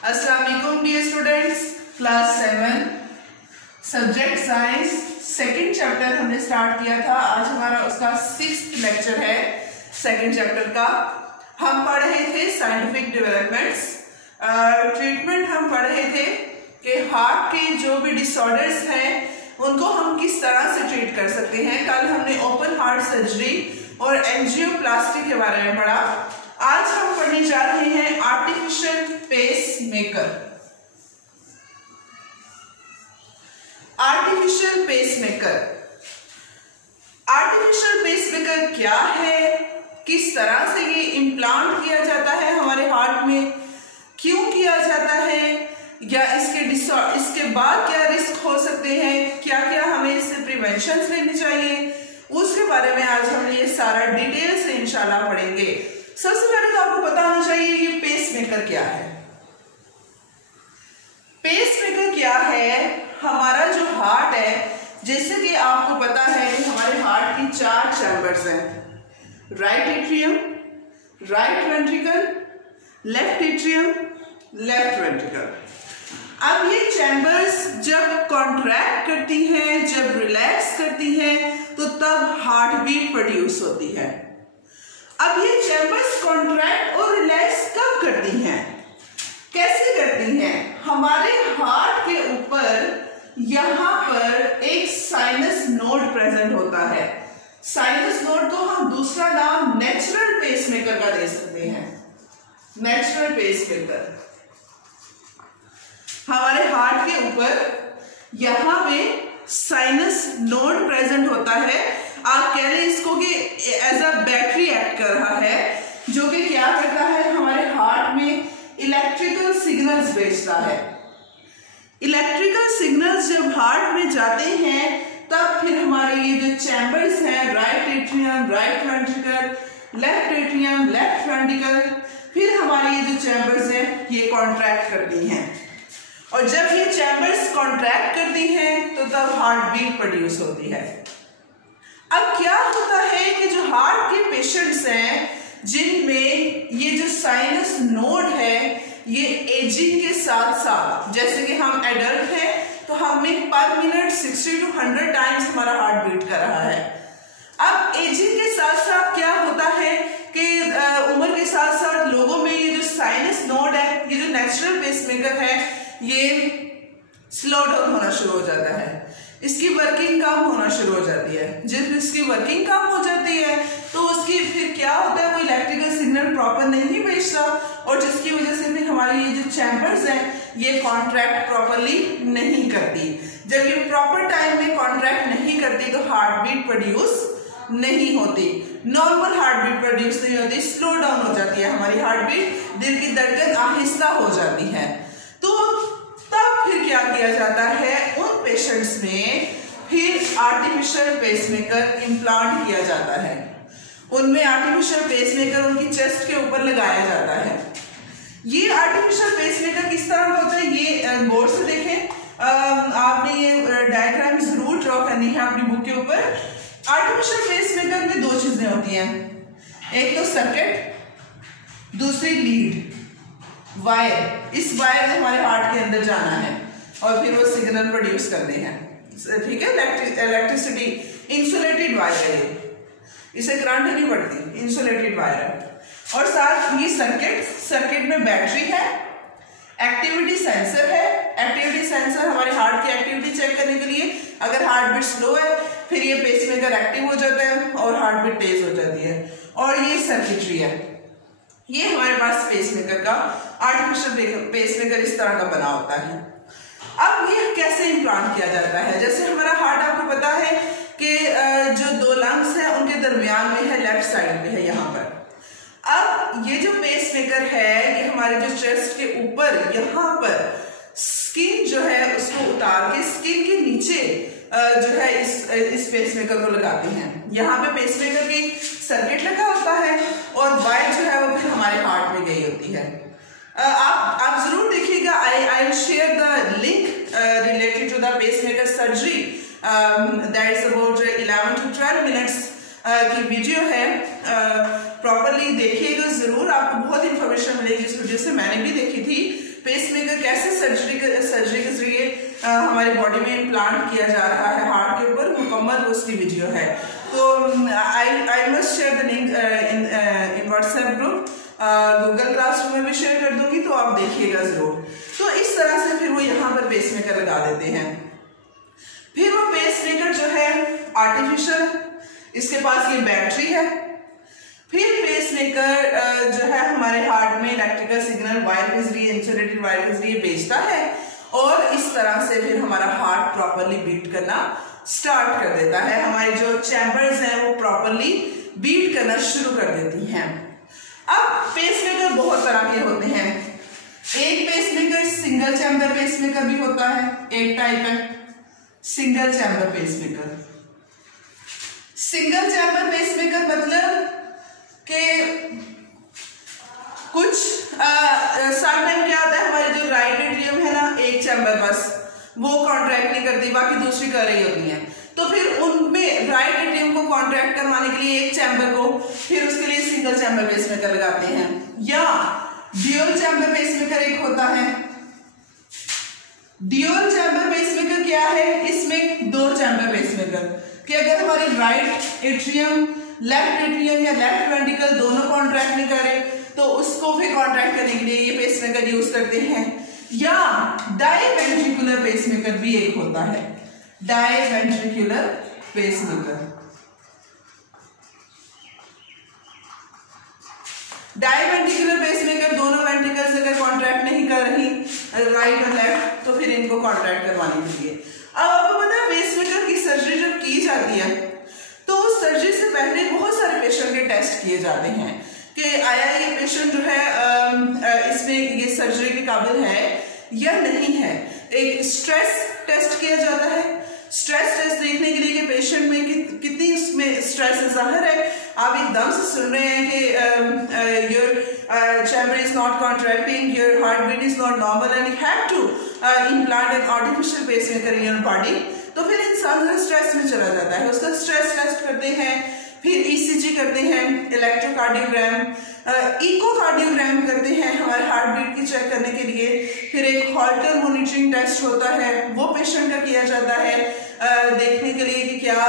अस्सलाम वालेकुम dear students, class 7 subject science second chapter हमने स्टार्ट किया था। आज हमारा उसका 6th लेक्चर है सेकंड चैप्टर का। हम पढ़ रहे थे साइंटिफिक डेवलपमेंट्स, ट्रीटमेंट हम पढ़ रहे थे कि हार्ट के जो भी डिसऑर्डर्स हैं उनको हम किस तरह से ट्रीट कर सकते हैं। कल हमने ओपन हार्ट सर्जरी और एंजियोप्लास्टी के बारे में पढ़ा। आज हम पढ़ने जा रहे हैं artificial pacemaker. Artificial pacemaker, artificial pacemaker क्या है, किस तरह से ये इम्प्लांट किया जाता है हमारे हार्ट में, क्यों किया जाता है, या इसके बाद क्या रिस्क हो सकते हैं, क्या क्या हमें इससे प्रिवेंशन लेनी चाहिए, उसके बारे में आज हम ये सारा डिटेल से इंशाल्लाह पढ़ेंगे। सबसे पहले तो आपको पता होना चाहिए ये पेस मेकर क्या है। पेस मेकर क्या है? हमारा जो हार्ट है, जैसे कि आपको पता है कि हमारे हार्ट की 4 चैम्बर्स हैं, right atrium, right ventricle, left atrium, left ventricle. अब ये चैम्बर्स जब कॉन्ट्रैक्ट करती हैं, जब रिलैक्स करती हैं, तो तब हार्ट बीट प्रोड्यूस होती है। अब ये चैम्बर्स कॉन्ट्रैक्ट और रिलैक्स कब करती हैं, कैसे करती हैं? हमारे हार्ट के ऊपर यहां पर एक साइनस नोड प्रेजेंट होता है। साइनस नोड को हम दूसरा नाम नेचुरल पेसमेकर का दे सकते हैं। नेचुरल पेसमेकर हमारे हार्ट के ऊपर यहां पे साइनस नोड प्रेजेंट होता है। आप कह लें इसको कि एज अ बैटरी एक्ट कर रहा है, जो कि क्या करता है, हमारे हार्ट में इलेक्ट्रिकल सिग्नल्स भेजता है। इलेक्ट्रिकल सिग्नल्स जब हार्ट में जाते हैं तब फिर हमारे ये जो चैम्बर्स हैं, right atrium, right ventricle, left atrium, left ventricle, फिर हमारे ये जो चैम्बर्स हैं ये कॉन्ट्रैक्ट करती हैं। और जब ये चैम्बर्स कॉन्ट्रैक्ट करती हैं तो तब हार्ट बीट प्रोड्यूस होती है। अब क्या होता है कि जो हार्ट के पेशेंट्स हैं जिनमें ये जो साइनस नोड है ये एजिंग के साथ साथ, जैसे कि हम एडल्ट हैं तो हमें पर मिनट 60 to 100 टाइम्स हमारा हार्ट बीट कर रहा है। अब एजिंग के साथ साथ क्या होता है कि उम्र के साथ साथ लोगों में ये जो साइनस नोड है, ये जो नेचुरल पेसमेकर है, ये स्लो डाउन होना शुरू हो जाता है, इसकी वर्किंग कम होना शुरू हो जाती है। जब इसकी वर्किंग कम हो जाती है तो उसकी फिर क्या होता है, वो इलेक्ट्रिकल सिग्नल प्रॉपर नहीं भेजता और जिसकी वजह से फिर हमारी ये जो चैम्बर्स हैं ये कॉन्ट्रैक्ट प्रॉपरली नहीं करती। जब ये प्रॉपर टाइम में कॉन्ट्रैक्ट नहीं करती तो हार्ट बीट प्रोड्यूस नहीं होती, नॉर्मल हार्ट बीट प्रोड्यूस नहीं होती, स्लो डाउन हो जाती है हमारी हार्ट बीट, दिल की धड़कन आहिस्ता हो जाती है। तो तब फिर क्या किया जाता है, उन पेशेंट्स में फिर आर्टिफिशियल पेसमेकर इम्प्लांट किया जाता है। उनमें आर्टिफिशियल पेसमेकर उनकी चेस्ट के ऊपर लगाया जाता है। ये आर्टिफिशियल पेसमेकर किस तरह का होता है, ये गौर से देखें, आपने ये डायग्राम जरूर ड्रॉ करनी है अपनी बुक के ऊपर। आर्टिफिशियल पेसमेकर में 2 चीजें होती हैं, एक तो सर्किट, दूसरी लीड, वायर। इस वायर ने हमारे हार्ट के अंदर जाना है और फिर वो सिग्नल प्रोड्यूस करने हैं, ठीक है। इलेक्ट्रिसिटी इंसुलेटेड वायर है, इसे करंट नहीं पड़ती, इंसुलेटेड वायर है। और साथ ये सर्किट में बैटरी है, एक्टिविटी सेंसर है। एक्टिविटी सेंसर हमारे हार्ट की एक्टिविटी चेक करने के लिए, अगर हार्ट बीट स्लो है फिर ये पेसमेकर एक्टिव हो जाता है और हार्ट बीट तेज हो जाती है। और ये सर्किटरी है, ये हमारे पास पेसमेकर का आर्टिफिशियल पेसमेकर इस तरह का बना होता है। अब ये कैसे इम्प्लांट किया जाता है? जैसे हमारा हार्ट आपको पता है कि जो 2 लंग्स हैं उनके दरमियान में है, लेफ्ट साइड में है यहाँ पर। अब ये जो पेसमेकर है ये हमारे जो चेस्ट के ऊपर यहाँ पर स्किन जो है उसको उतार के स्किन के नीचे जो है इस पेसमेकर को लगाते हैं। यहाँ पे पेसमेकर की सर्किट लगा होता है और वायर जो है वो फिर हमारे हार्ट में गई होती है। आप जरूर देखिएगा, I will share the link related to the pacemaker surgery, that is about 11 to 12 minutes की वीडियो है। प्रॉपरली देखिएगा जरूर, आपको बहुत इंफॉर्मेशन मिलेगी इस वीडियो से। मैंने भी देखी थी पेसमेकर कैसे सर्जरी के जरिए हमारी बॉडी में इम्प्लांट किया जा रहा है हार्ट के ऊपर, मुकम्मल उसकी वीडियो है। तो I must share the link in WhatsApp group, Google classroom में भी शेयर कर दूंगी, तो आप देखिएगा जरूर। तो इस तरह से फिर वो यहाँ पर पेसमेकर लगा देते हैं। फिर वो पेसमेकर जो है आर्टिफिशियल, इसके पास ये बैटरी है। फिर पेसमेकर जो है हमारे हार्ट में इलेक्ट्रिकल सिग्नल वायर के जरिए, इंसुलेटेड वायर के जरिए भेजता है और इस तरह से फिर हमारा हार्ट प्रॉपरली बीट करना स्टार्ट कर देता है। हमारी जो चैम्बर्स हैं वो प्रॉपरली बीट करना शुरू कर देती हैं। अब पेसमेकर बहुत तरह के होते हैं। एक पेसमेकर सिंगल चैम्बर पेसमेकर भी होता है, एक टाइप है single chamber pacemaker. Single chamber pacemaker मतलब कि कुछ टाइम क्या होता है, हमारी जो राइट एट्रियम है ना, एक चैम्बर बस वो कॉन्ट्रैक्ट नहीं करती, बाकी दूसरी कर रही होती है। तो फिर उनमें राइट एट्रियम को कॉन्ट्रैक्ट करवाने के लिए एक चैम्बर को, फिर उसके लिए सिंगल चैम्बर पेसमेकर लगाते हैं। या ड्यूअल चैम्बर पेसमेकर एक होता है। ड्यूअल चैम्बर पेसमेकर क्या है, इसमें दो चैम्बर पेसमेकर कि अगर हमारी राइट एट्रियम, लेफ्ट एट्रियम या लेफ्ट वेंट्रिकल दोनों कॉन्ट्रैक्ट नहीं करे तो उसको फिर कॉन्ट्रैक्ट करने के लिए ये पेसमेकर यूज करते हैं। या डाईवेंट्रिकुलर पेसमेकर भी एक होता है, डाईवेंट्रिकुलर पेसमेकर। डाईवेंट्रिकुलर पेसमेकर दोनों वेंट्रिकल्स अगर कॉन्ट्रैक्ट नहीं कर रही राइट और लेफ्ट तो फिर इनको कॉन्ट्रैक्ट करवाने के लिए। अब आपको पता है पेसमेकर की सर्जरी जब की जाती है तो उस सर्जरी से पहले बहुत सारे पेशेंट के टेस्ट किए जाते हैं कि आया ये पेशेंट जो है इसमें ये सर्जरी के काबिल है या नहीं है। एक स्ट्रेस टेस्ट किया जाता है, स्ट्रेस टेस्ट देखने के लिए कि पेशेंट में कितनी उसमें स्ट्रेस जाहिर है। आप एकदम से सुन रहे हैं कि your chamber is not contracting, your heart beat is not normal and you have to implant an artificial pacemaker in your body, तो फिर इंसान स्ट्रेस में चला जाता है। उसका स्ट्रेस टेस्ट करते हैं, फिर ईसीजी करते हैं, इलेक्ट्रोकार्डियोग्राम, इकोकार्डियोग्राम करते हैं हमारे हार्ट बीट की चेक करने के लिए। फिर एक हॉल्टर मॉनिटरिंग टेस्ट होता है, वो पेशेंट का किया जाता है देखने के लिए कि क्या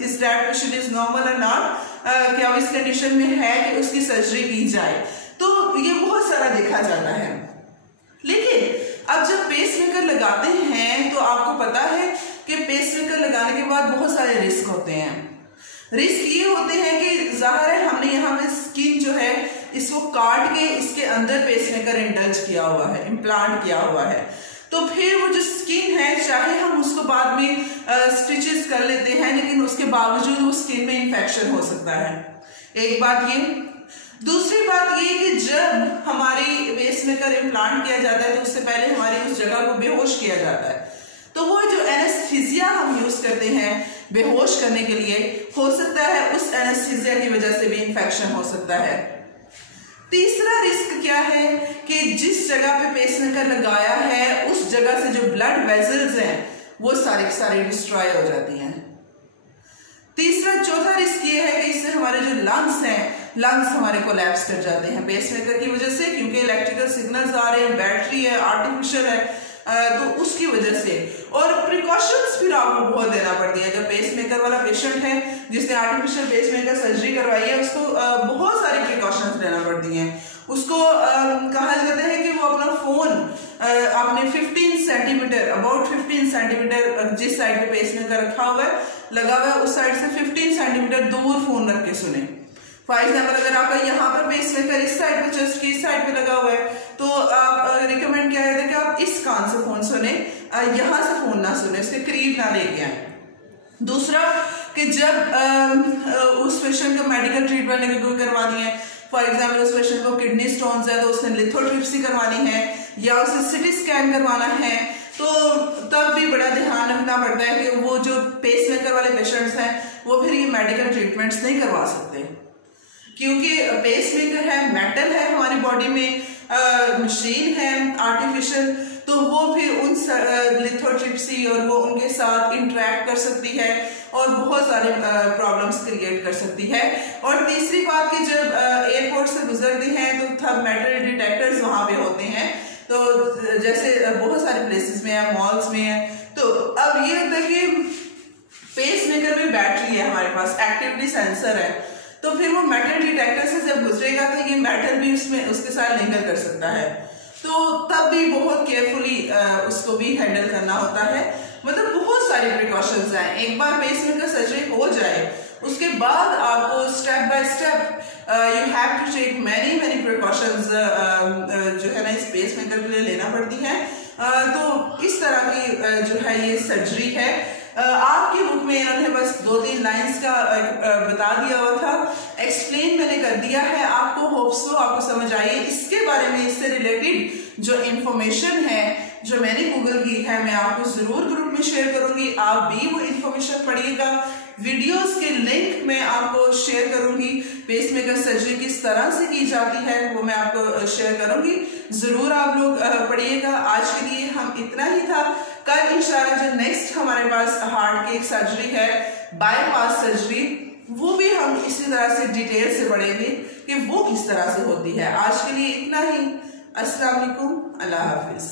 इस दैट पेशेंट इज नॉर्मल और नॉट, क्या वो इस कंडीशन में है कि उसकी सर्जरी की जाए। तो ये बहुत सारा देखा जाता है। लेकिन अब जब पेसमेकर लगाते हैं तो आपको पता है कि पेसमेकर लगाने के बाद बहुत सारे रिस्क होते हैं। रिस्क ये होते हैं कि जाहिर है हमने यहाँ पे स्किन जो है इसको काट के इसके अंदर पेसमेकर इंडल्ज किया हुआ है, इम्प्लांट किया हुआ है, तो फिर वो जो स्किन है चाहे हम उसको बाद में स्टिचेस कर लेते हैं लेकिन उसके बावजूद वो स्किन में इंफेक्शन हो सकता है। एक बात ये। दूसरी बात ये कि जब हमारी पेसमेकर इम्प्लांट किया जाता है तो उससे पहले हमारी उस जगह को बेहोश किया जाता है, तो वो जो एनेस्थीसिया हम यूज करते हैं बेहोश करने के लिए, हो सकता है उस एनेस्थीसिया की वजह से भी इंफेक्शन हो सकता है। तीसरा रिस्क क्या है कि जिस जगह पे पेसमेकर लगाया है उस जगह से जो ब्लड वेसल्स हैं वो सारी सारी डिस्ट्रॉय हो जाती हैं। चौथा रिस्क ये है कि इससे हमारे जो लंग्स हैं, लंग्स हमारे कोलैप्स कर जाते हैं पेसमेकर की वजह से, क्योंकि इलेक्ट्रिकल सिग्नल्स आ रहे हैं, बैटरी है, आर्टिफिशियल है, तो उसकी वजह से। और प्रिकॉशंस फिर आपको बहुत देना पड़ती है। जब पेसमेकर वाला पेशेंट है जिसने आर्टिफिशियल पेसमेकर सर्जरी करवाई है उसको बहुत सारी प्रिकॉशंस लेना पड़ती हैं। उसको कहा जाता है कि वो अपना फोन आपने 15 सेंटीमीटर, अबाउट 15 सेंटीमीटर जिस साइड पे पेसमेकर रखा हुआ है लगा हुआ है उस साइड से 15 सेंटीमीटर दूर फोन रख के सुने। फॉर एग्जाम्पल अगर आपका यहाँ पर पेसमेकर इस साइड पे, चेस्ट की इस साइड पे लगा हुआ है तो आप रिकमेंड किया जाता है कि आप इस कान से फोन सुने, यहाँ से फोन ना सुने, उसके करीब ना लेके आए। दूसरा कि जब उस पेशेंट का मेडिकल ट्रीटमेंट करवानी है, फॉर एग्जाम्पल उस पेशेंट को किडनी स्टोन्स है तो उसने लिथोट्रिप्सी करवानी है या उसे सिटी स्कैन करवाना है, तो तब भी बड़ा ध्यान रखना पड़ता है कि वो जो पेसमेकर वाले पेशेंट्स हैं वो फिर ये मेडिकल ट्रीटमेंट्स नहीं करवा सकते, क्योंकि पेसमेकर है, मेटल है हमारी बॉडी में, मशीन है आर्टिफिशियल, तो वो फिर उन लिथोट्रिप्सी और वो उनके साथ इंटरेक्ट कर सकती है और बहुत सारे प्रॉब्लम्स क्रिएट कर सकती है। और तीसरी बात कि जब एयरपोर्ट से गुजरते हैं तो तब मेटल डिटेक्टर्स वहां पे होते हैं, तो जैसे बहुत सारे प्लेसेस में है, मॉल्स में है। तो अब ये होता है कि पेस मेकर में बैटरी है हमारे पास, एक्टिविटी सेंसर है, तो फिर वो मेटल डिटेक्टर से जब गुजरेगा तो ये मेटल भी उसमें उसके साथ लिंकर कर सकता है। तो तब भी बहुत केयरफुली उसको भी हैंडल करना होता है। मतलब बहुत सारी प्रिकॉशंस हैं। एक बार पेस मेकर सर्जरी हो जाए उसके बाद आपको step by step you have to take many precautions जो है ना इस पेस मेकर के लिए लेना पड़ती हैं। तो इस तरह की जो है ये सर्जरी है। आपकी बुक में इन्होंने बस 2-3 लाइंस का बता दिया हुआ था, एक्सप्लेन मैंने कर दिया है आपको। होप सो आपको समझ आई। इसके बारे में, इससे रिलेटेड जो इंफॉर्मेशन है जो मैंने गूगल की है, मैं आपको जरूर ग्रुप में शेयर करूंगी। आप भी वो इंफॉर्मेशन पढ़िएगा। वीडियोस के लिंक मैं आपको शेयर करूंगी। पेसमेकर सर्जरी किस तरह से की जाती है वो मैं आपको शेयर करूंगी, जरूर आप लोग पढ़िएगा। आज के लिए हम इतना ही था। कल इंशाल्लाह जो नेक्स्ट हमारे पास हार्ट की एक सर्जरी है, बाईपास सर्जरी, वो भी हम इसी तरह से डिटेल से पढ़ेंगे कि वो किस तरह से होती है। आज के लिए इतना ही। अस्सलाम वालेकुम, अल्लाह हाफिज।